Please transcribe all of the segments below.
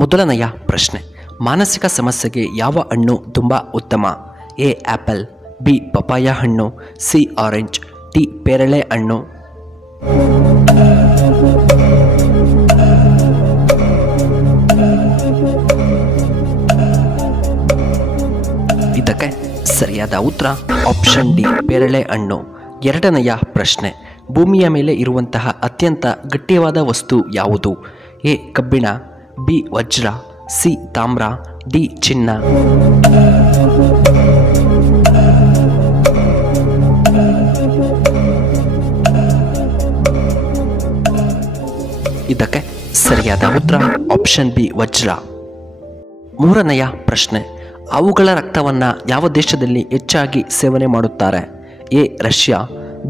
ಮೊದಲನೆಯ ಪ್ರಶ್ನೆ, ಮಾನಸಿಕ ಸಮಸ್ಯೆಗೆ ಯಾವ ಹಣ್ಣು ತುಂಬ ಉತ್ತಮ? ಎ ಆ್ಯಪಲ್, ಬಿ ಪಪಾಯ ಹಣ್ಣು, ಸಿ ಆರೆಂಜ್, ಡಿ ಪೇರಳೆ ಹಣ್ಣು. ಇದಕ್ಕೆ ಸರಿಯಾದ ಉತ್ತರ ಆಪ್ಷನ್ ಡಿ ಪೇರಳೆ ಹಣ್ಣು. ಎರಡನೆಯ ಪ್ರಶ್ನೆ, ಭೂಮಿಯ ಮೇಲೆ ಇರುವಂತಹ ಅತ್ಯಂತ ಗಟ್ಟಿಯಾದ ವಸ್ತು ಯಾವುದು? ಎ ಕಬ್ಬಿಣ, ಬಿ ವಜ್ರ, ಸಿ ತಾಮ್ರ, ಡಿ ಚಿನ್ನ. ಇದಕ್ಕೆ ಸರಿಯಾದ ಉತ್ತರ ಆಪ್ಷನ್ ಬಿ ವಜ್ರ. ಮೂರನೆಯ ಪ್ರಶ್ನೆ, ಅವುಗಳ ರಕ್ತವನ್ನು ಯಾವ ದೇಶದಲ್ಲಿ ಹೆಚ್ಚಾಗಿ ಸೇವನೆ ಮಾಡುತ್ತಾರೆ? A Russia,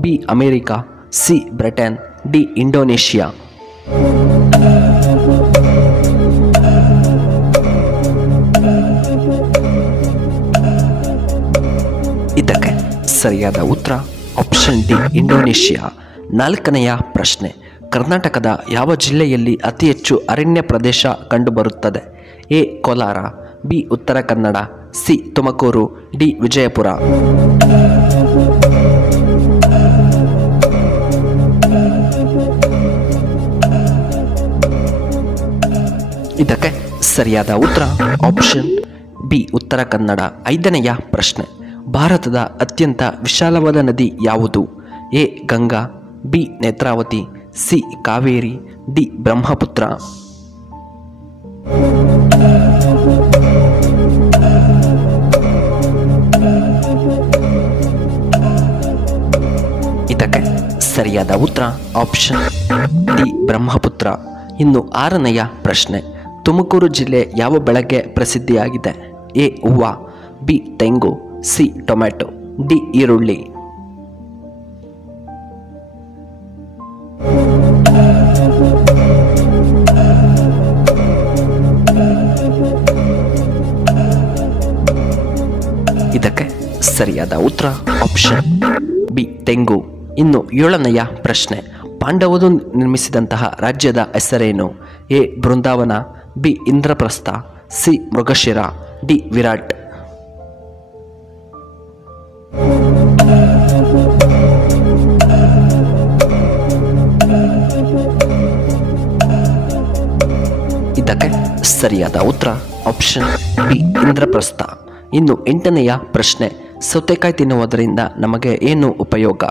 B America, C Britain, D Indonesia. ಇದಕ್ಕೆ ಸರಿಯಾದ ಉತ್ತರ ಆಪ್ಷನ್ ಡಿ ಇಂಡೋನೇಷಿಯಾ. ನಾಲ್ಕನೆಯ ಪ್ರಶ್ನೆ, ಕರ್ನಾಟಕದ ಯಾವ ಜಿಲ್ಲೆಯಲ್ಲಿ ಅತಿ ಹೆಚ್ಚು ಅರಣ್ಯ ಪ್ರದೇಶ ಕಂಡುಬರುತ್ತದೆ? A Kolar, B Uttara Kannada, C Tumakuru, D Vijayapura. ಇದಕ್ಕೆ ಸರಿಯಾದ ಉತ್ತರ ಆಪ್ಷನ್ ಬಿ ಉತ್ತರ ಕನ್ನಡ. ಐದನೆಯ ಪ್ರಶ್ನೆ, ಭಾರತದ ಅತ್ಯಂತ ವಿಶಾಲವಾದ ನದಿ ಯಾವುದು? A Ganga, B Netravati, C Kaveri, D Brahmaputra. ಇದಕ್ಕೆ ಸರಿಯಾದ ಉತ್ತರ ಆಪ್ಷನ್ ಡಿ ಬ್ರಹ್ಮಪುತ್ರ. ಇನ್ನು ಆರನೆಯ ಪ್ರಶ್ನೆ, ತುಮಕೂರು ಜಿಲ್ಲೆ ಯಾವ ಬೆಳೆಗೆ ಪ್ರಸಿದ್ಧಿಯಾಗಿದೆ? ಎ ಹೂವು, ಬಿ ತೆಂಗು, ಸಿ ಟೊಮ್ಯಾಟೊ, ಡಿ ಈರುಳ್ಳಿ. ಇದಕ್ಕೆ ಸರಿಯಾದ ಉತ್ತರ ಆಪ್ಷನ್ ಬಿ ತೆಂಗು. ಇನ್ನು ಏಳನೆಯ ಪ್ರಶ್ನೆ, ಪಾಂಡವರು ನಿರ್ಮಿಸಿದಂತಹ ರಾಜ್ಯದ ಹೆಸರೇನು? A Brindavan, B Indraprastha, C Mrigashira, D Virat. ಇದಕ್ಕೆ ಸರಿಯಾದ ಉತ್ತರ ಆಪ್ಷನ್ ಬಿ ಇಂದ್ರಪ್ರಸ್ಥ. ಇನ್ನು ಎಂಟನೆಯ ಪ್ರಶ್ನೆ, ಸೌತೆಕಾಯಿ ತಿನ್ನುವುದರಿಂದ ನಮಗೆ ಏನು ಉಪಯೋಗ?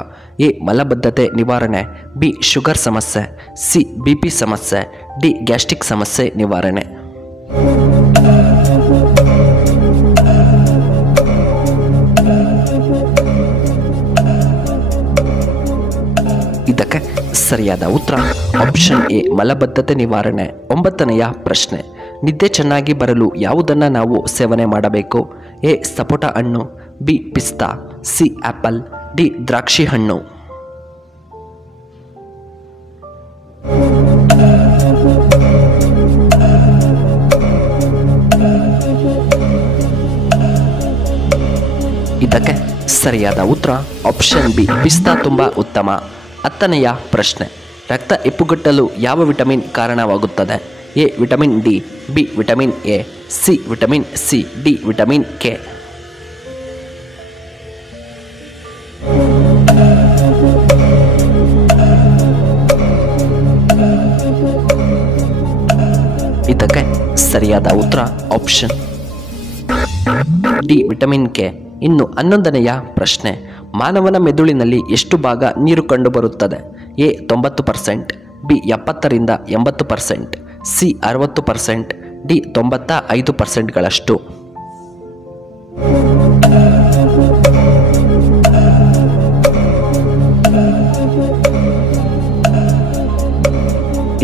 ಎ ಮಲಬದ್ಧತೆ ನಿವಾರಣೆ, ಬಿ ಶುಗರ್ ಸಮಸ್ಯೆ, ಸಿ BP ಸಮಸ್ಯೆ, ಡಿ ಗ್ಯಾಸ್ಟ್ರಿಕ್ ಸಮಸ್ಯೆ ನಿವಾರಣೆ. ಇದಕ್ಕೆ ಸರಿಯಾದ ಉತ್ತರ ಆಪ್ಷನ್ ಎ ಮಲಬದ್ಧತೆ ನಿವಾರಣೆ. ಒಂಬತ್ತನೆಯ ಪ್ರಶ್ನೆ, ನಿದ್ದೆ ಚೆನ್ನಾಗಿ ಬರಲು ಯಾವುದನ್ನು ನಾವು ಸೇವನೆ ಮಾಡಬೇಕು? ಎ ಸಪೋಟ ಹಣ್ಣು, ಬಿ ಪಿಸ್ತಾ, ಸಿ ಆ್ಯಪಲ್, ಡಿ ದ್ರಾಕ್ಷಿ ಹಣ್ಣು. ಇದಕ್ಕೆ ಸರಿಯಾದ ಉತ್ತರ ಆಪ್ಷನ್ ಬಿ ಪಿಸ್ತಾ ತುಂಬ ಉತ್ತಮ. ಹತ್ತನೆಯ ಪ್ರಶ್ನೆ, ರಕ್ತ ಹೆಪ್ಪುಗಟ್ಟಲು ಯಾವ ವಿಟಮಿನ್ ಕಾರಣವಾಗುತ್ತದೆ? A vitamin D, B vitamin A, C vitamin C, D vitamin K. ಇದಕ್ಕೆ ಸರಿಯಾದ ಉತ್ತರ ಆಪ್ಷನ್ ಡಿ ವಿಟಮಿನ್ ಕೆ. ಇನ್ನು 11ನೆಯ ಪ್ರಶ್ನೆ, ಮಾನವನ ಮೆದುಳಿನಲ್ಲಿ ಎಷ್ಟು ಭಾಗ ನೀರು ಕಂಡುಬರುತ್ತದೆ? ಎ 90%, ಬಿ 70ರಿಂದ 80%, ಸಿ 60%, ಡಿ 95%ಗಳಷ್ಟು.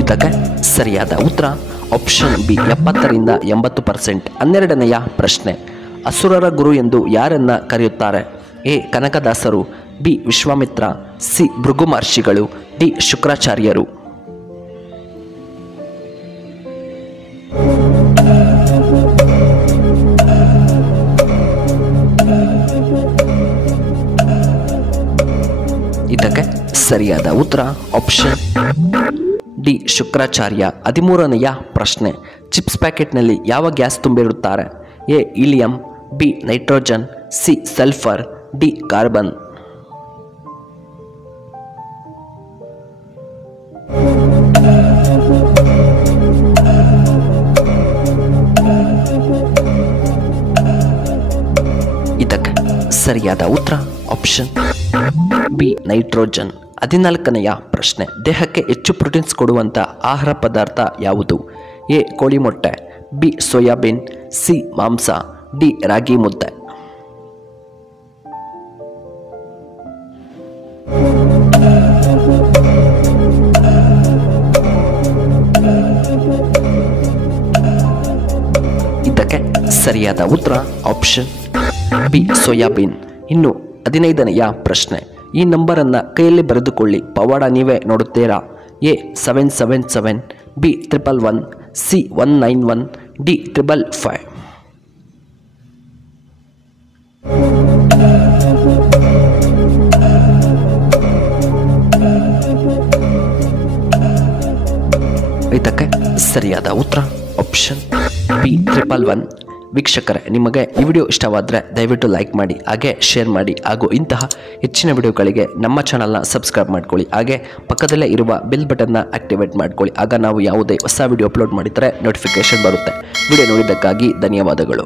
ಇದಕ್ಕೆ ಸರಿಯಾದ ಉತ್ತರ ಆಪ್ಷನ್ ಬಿ 70ರಿಂದ 80%. 12ನೆಯ ಪ್ರಶ್ನೆ, ಅಸುರರ ಗುರು ಎಂದು ಯಾರನ್ನ ಕರೆಯುತ್ತಾರೆ? ಎ ಕನಕದಾಸರು, ಬಿ ವಿಶ್ವಾಮಿತ್ರ, ಸಿ ಭೃಗು ಮಹರ್ಷಿಗಳು, ಡಿ ಶುಕ್ರಾಚಾರ್ಯರು. ಇದಕ್ಕೆ ಸರಿಯಾದ ಉತ್ತರ ಆಪ್ಷನ್ ಡಿ ಶುಕ್ರಾಚಾರ್ಯ. 13ನೆಯ ಪ್ರಶ್ನೆ, ಚಿಪ್ಸ್ ಪ್ಯಾಕೆಟ್ನಲ್ಲಿ ಯಾವ ಗ್ಯಾಸ್ ತುಂಬಿರುತ್ತಾರೆ? A helium, B nitrogen, C sulphur, D carbon. ಇದಕ್ಕೆ ಸರಿಯಾದ ಉತ್ತರ ಆಪ್ಷನ್ ಬಿ ನೈಟ್ರೋಜನ್. 14ನೆಯ ಪ್ರಶ್ನೆ, ದೇಹಕ್ಕೆ ಹೆಚ್ಚು ಪ್ರೋಟೀನ್ಸ್ ಕೊಡುವಂಥ ಆಹಾರ ಪದಾರ್ಥ ಯಾವುದು? ಎ ಕೋಳಿ ಮೊಟ್ಟೆ, ಬಿ ಸೋಯಾಬೀನ್, ಸಿ ಮಾಂಸ, ಡಿ ರಾಗಿ ಮುದ್ದೆ. ಇದಕ್ಕೆ ಸರಿಯಾದ ಉತ್ತರ ಆಪ್ಷನ್ ಬಿ ಸೋಯಾಬೀನ್. ಇನ್ನು 15ನೆಯ ಪ್ರಶ್ನೆ, ಈ ನಂಬರನ್ನು ಕೈಯಲ್ಲಿ ಬರೆದುಕೊಳ್ಳಿ, ಪವಾಡ ನೀವೇ ನೋಡುತ್ತೀರಾ? A 777, B 111, C 191, D 555. ಇದಕ್ಕೆ ಸರಿಯಾದ ಉತ್ತರ ಆಪ್ಷನ್ ಬಿ 111. ವೀಕ್ಷಕರೇ, ನಿಮಗೆ ಈ ವಿಡಿಯೋ ಇಷ್ಟವಾದರೆ ದಯವಿಟ್ಟು ಲೈಕ್ ಮಾಡಿ, ಹಾಗೆ ಶೇರ್ ಮಾಡಿ, ಹಾಗೂ ಇಂತಹ ಹೆಚ್ಚಿನ ವಿಡಿಯೋಗಳಿಗೆ ನಮ್ಮ ಚಾನಲ್ನ ಸಬ್ಸ್ಕ್ರೈಬ್ ಮಾಡ್ಕೊಳ್ಳಿ. ಹಾಗೆ ಪಕ್ಕದಲ್ಲೇ ಇರುವ ಬೆಲ್ ಬಟನ್ನ ಆಕ್ಟಿವೇಟ್ ಮಾಡ್ಕೊಳ್ಳಿ. ಆಗ ನಾವು ಯಾವುದೇ ಹೊಸ ವಿಡಿಯೋ ಅಪ್ಲೋಡ್ ಮಾಡಿದರೆ ನೋಟಿಫಿಕೇಶನ್ ಬರುತ್ತೆ. ವಿಡಿಯೋ ನೋಡಿದ್ದಕ್ಕಾಗಿ ಧನ್ಯವಾದಗಳು.